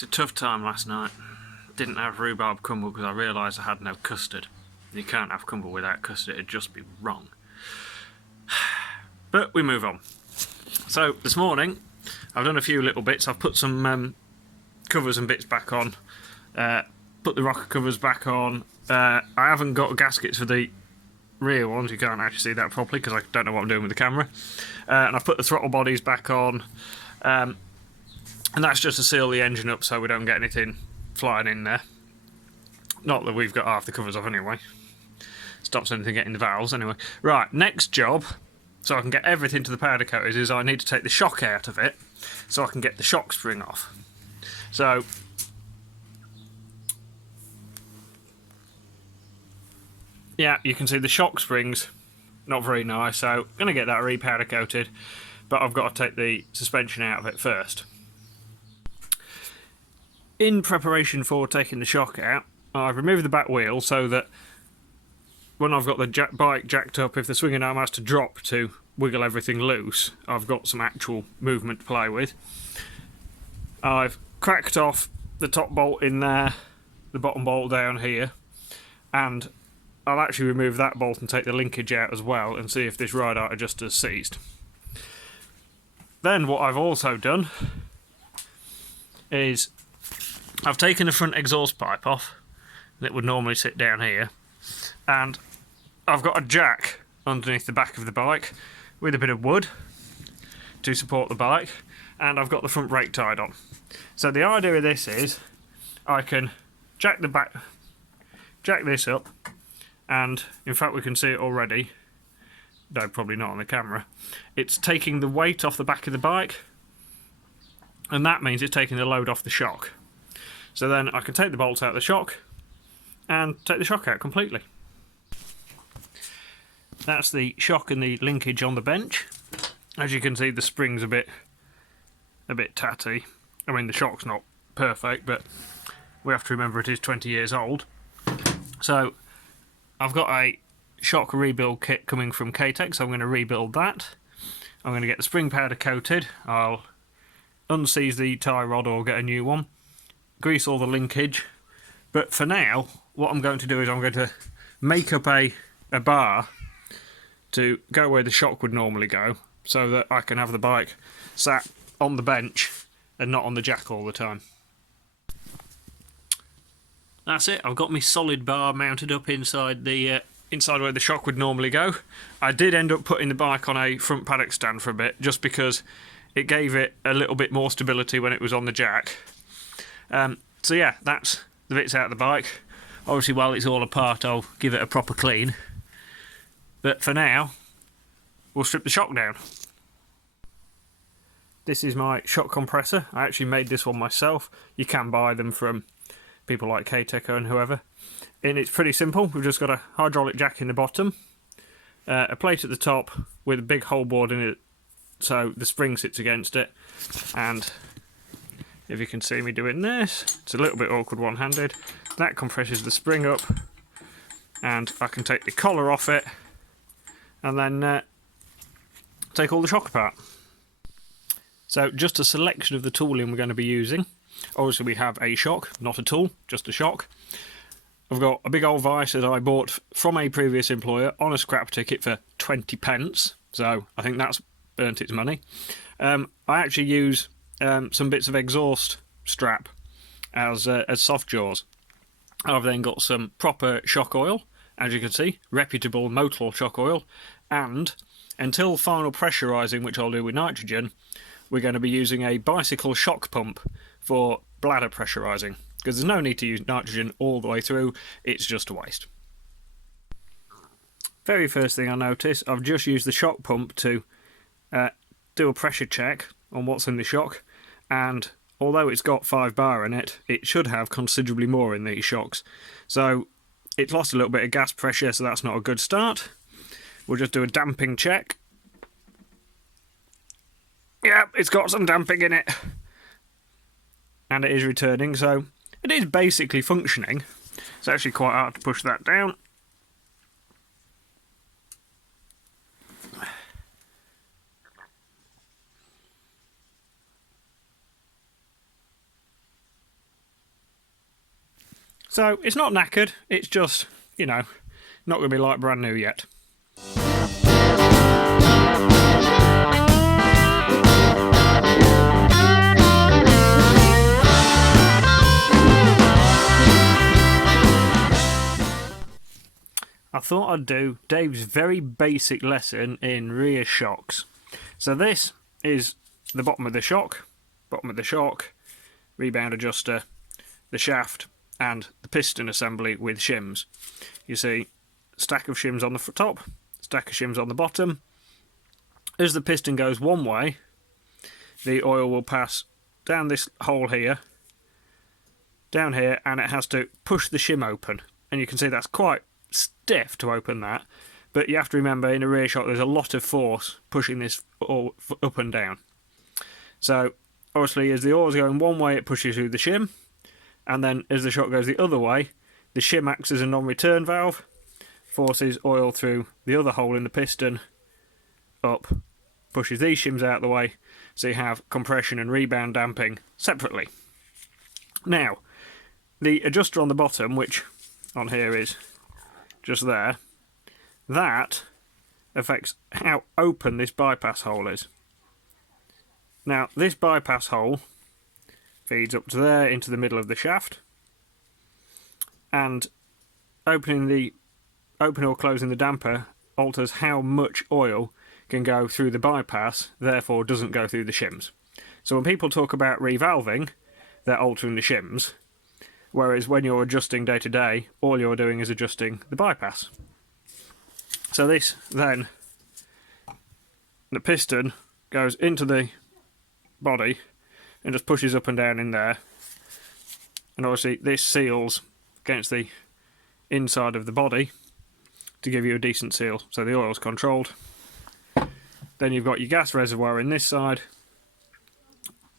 It's a tough time last night. Didn't have rhubarb crumble because I realised I had no custard. You can't have crumble without custard, it'd just be wrong. But we move on. So this morning I've done a few little bits. I've put some covers and bits back on, put the rocker covers back on. I haven't got gaskets for the rear ones, you can't actually see that properly because I don't know what I'm doing with the camera. And I've put the throttle bodies back on, and that's just to seal the engine up so we don't get anything flying in there. Not that we've got half the covers off anyway. Stops anything getting the valves anyway. Right, next job, so I can get everything to the powder coaters, is I need to take the shock out of it so I can get the shock spring off. So yeah, you can see the shock springs not very nice, so I'm going to get that re-powder coated, but I've got to take the suspension out of it first. In preparation for taking the shock out, I've removed the back wheel so that when I've got the bike jacked up, if the swinging arm has to drop to wiggle everything loose, I've got some actual movement to play with. I've cracked off the top bolt in there, the bottom bolt down here, and I'll actually remove that bolt and take the linkage out as well and see if this ride out adjuster's seized. Then what I've also done is I've taken the front exhaust pipe off that would normally sit down here, and I've got a jack underneath the back of the bike with a bit of wood to support the bike, and I've got the front brake tied on. So the idea of this is I can jack this up, and in fact we can see it already, though probably not on the camera. It's taking the weight off the back of the bike, and that means it's taking the load off the shock. So then I can take the bolts out of the shock and take the shock out completely. That's the shock and the linkage on the bench. As you can see, the spring's a bit tatty. I mean, the shock's not perfect, but we have to remember it is 20 years old. So I've got a shock rebuild kit coming from K-Tech, so I'm going to rebuild that. I'm going to get the spring powder coated. I'll unseize the tie rod or get a new one, grease all the linkage, but for now what I'm going to do is I'm going to make up a bar to go where the shock would normally go, so that I can have the bike sat on the bench and not on the jack all the time. That's it, I've got my solid bar mounted up inside the inside where the shock would normally go. I did end up putting the bike on a front paddock stand for a bit, just because it gave it a little bit more stability when it was on the jack. So yeah, that's the bits out of the bike. Obviously while it's all apart I'll give it a proper clean, but for now we'll strip the shock down. This is my shock compressor. I actually made this one myself. You can buy them from people like K-Tech and whoever. And it's pretty simple. We've just got a hydraulic jack in the bottom, a plate at the top with a big hole bored in it so the spring sits against it, and if you can see me doing this, it's a little bit awkward one-handed. That compresses the spring up, and I can take the collar off it and then take all the shock apart. So just a selection of the tooling we're going to be using. Obviously we have a shock, not a tool, just a shock. I've got a big old vise that I bought from a previous employer on a scrap ticket for 20 pence, so I think that's earned its money. I actually use some bits of exhaust strap as soft jaws. I've then got some proper shock oil, as you can see, reputable Motul shock oil, and until final pressurising, which I'll do with nitrogen, we're going to be using a bicycle shock pump for bladder pressurising, because there's no need to use nitrogen all the way through, it's just a waste. Very first thing I notice, I've just used the shock pump to do a pressure check on what's in the shock, and although it's got 5 bar in it, it should have considerably more in these shocks. So it's lost a little bit of gas pressure, so that's not a good start. We'll just do a damping check. Yep, it's got some damping in it. And it is returning, so it is basically functioning. It's actually quite hard to push that down. So it's not knackered, it's just, you know, not going to be like brand new yet. I thought I'd do Dave's very basic lesson in rear shocks. So this is the bottom of the shock, rebound adjuster, the shaft and the piston assembly with shims. You see a stack of shims on the top, stack of shims on the bottom. As the piston goes one way, the oil will pass down this hole here, down here, and it has to push the shim open. And you can see that's quite stiff to open that, but you have to remember in a rear shock there's a lot of force pushing this all up and down. So obviously as the oil's going one way it pushes through the shim, and then as the shock goes the other way the shim acts as a non-return valve, forces oil through the other hole in the piston up, pushes these shims out of the way, so you have compression and rebound damping separately. Now the adjuster on the bottom, which on here is just there, that affects how open this bypass hole is. Now this bypass hole feeds up to there into the middle of the shaft, and opening or closing the damper alters how much oil can go through the bypass, therefore doesn't go through the shims. So when people talk about revalving, they're altering the shims, whereas when you're adjusting day to day, all you're doing is adjusting the bypass. So this then, the piston goes into the body and just pushes up and down in there, and obviously this seals against the inside of the body to give you a decent seal, so the oil's controlled. Then you've got your gas reservoir in this side,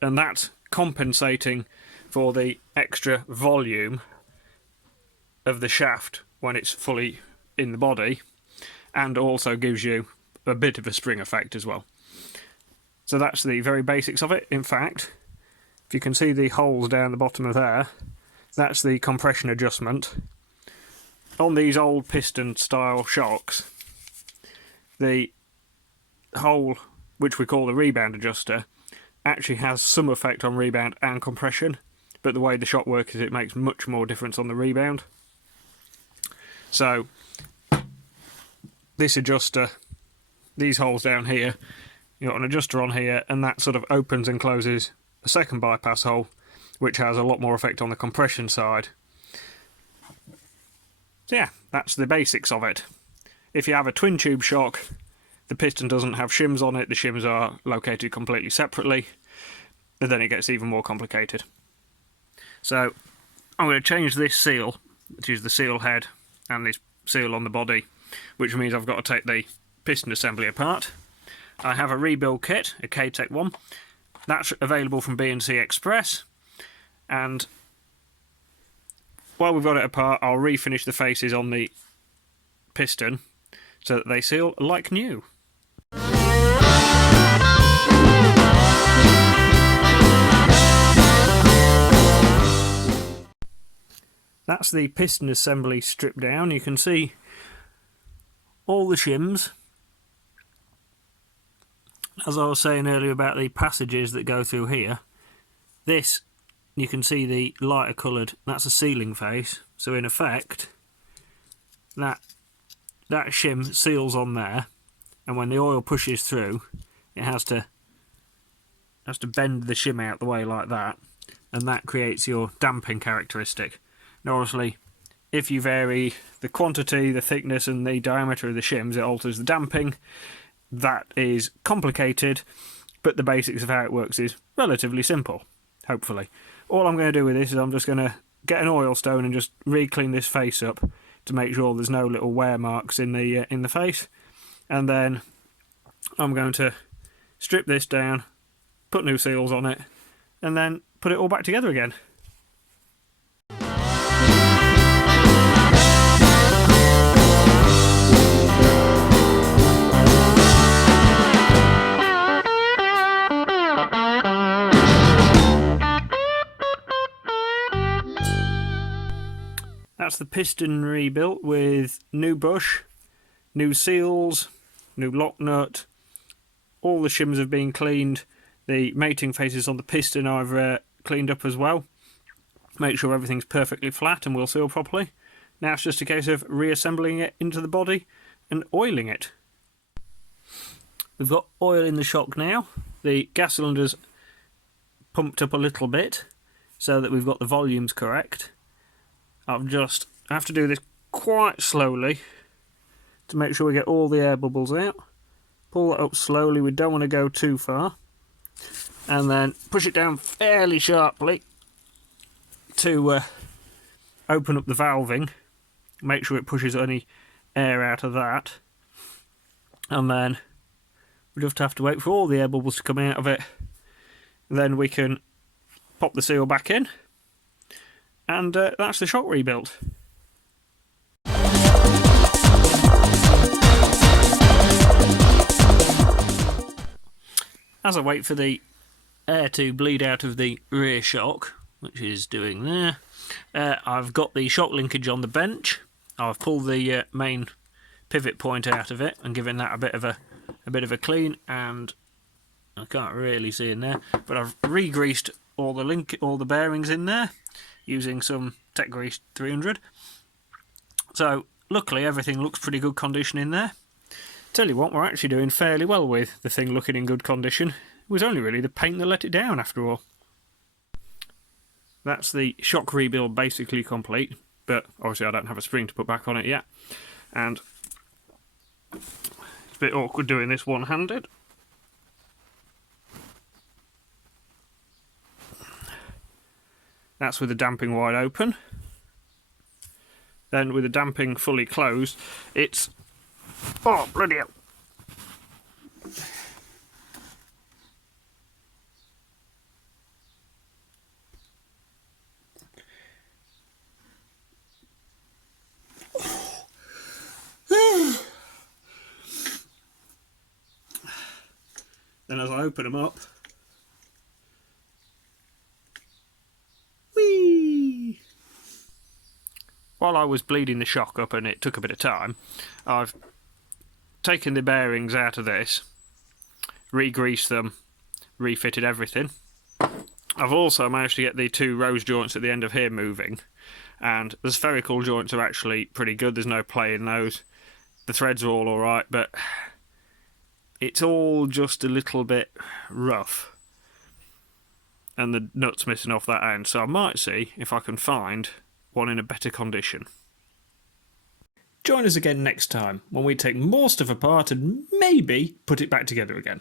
and that's compensating for the extra volume of the shaft when it's fully in the body, and also gives you a bit of a spring effect as well. So that's the very basics of it. In fact, if you can see the holes down the bottom of there, that's the compression adjustment. On these old piston style shocks, the hole, which we call the rebound adjuster, actually has some effect on rebound and compression, but the way the shock works is it makes much more difference on the rebound. So this adjuster, these holes down here, you've got an adjuster on here, and that sort of opens and closes a second bypass hole, which has a lot more effect on the compression side. So yeah, that's the basics of it. If you have a twin tube shock, the piston doesn't have shims on it, the shims are located completely separately, and then it gets even more complicated. So I'm going to change this seal, which is the seal head, and this seal on the body, which means I've got to take the piston assembly apart. I have a rebuild kit, a K-Tech one. That's available from B&C Express, and while we've got it apart, I'll refinish the faces on the piston so that they seal like new. That's the piston assembly stripped down. You can see all the shims. As I was saying earlier about the passages that go through here, this, you can see the lighter coloured, that's a sealing face. So in effect, that shim seals on there, and when the oil pushes through, it has to bend the shim out the way like that, and that creates your damping characteristic. Now obviously, if you vary the quantity, the thickness and the diameter of the shims, it alters the damping. That is complicated, but the basics of how it works is relatively simple, hopefully. All I'm going to do with this is I'm just going to get an oil stone and just re-clean this face up to make sure there's no little wear marks in the face, and then I'm going to strip this down, put new seals on it, and then put it all back together again. that's the piston rebuilt with new bush, new seals, new lock nut. All the shims have been cleaned. The mating faces on the piston I've cleaned up as well. Make sure everything's perfectly flat and will seal properly. Now it's just a case of reassembling it into the body and oiling it. We've got oil in the shock now. The gas cylinder's pumped up a little bit so that we've got the volumes correct. I have to do this quite slowly to make sure we get all the air bubbles out. Pull that up slowly, we don't want to go too far. And then push it down fairly sharply to open up the valving. Make sure it pushes any air out of that. And then we just have to wait for all the air bubbles to come out of it. Then we can pop the seal back in. And that's the shock rebuilt. As I wait for the air to bleed out of the rear shock, which is doing there, I've got the shock linkage on the bench. I've pulled the main pivot point out of it and given that a bit of a clean, and I can't really see in there, but I've re-greased all the bearings in there using some Tech Grease 300. So luckily everything looks pretty good condition in there. Tell you what, we're actually doing fairly well with the thing looking in good condition. It was only really the paint that let it down after all. That's the shock rebuild basically complete, but obviously I don't have a spring to put back on it yet. And it's a bit awkward doing this one-handed. That's with the damping wide open. Then with the damping fully closed, it's... Oh, bloody hell. Then as I open them up, whee! While I was bleeding the shock up, and it took a bit of time, I've taken the bearings out of this, re-greased them, refitted everything. I've also managed to get the two rose joints at the end of here moving, and the spherical joints are actually pretty good. There's no play in those. The threads are all alright, but it's all just a little bit rough, and the nut's missing off that end, so I might see if I can find one in a better condition. Join us again next time when we take more stuff apart and maybe put it back together again.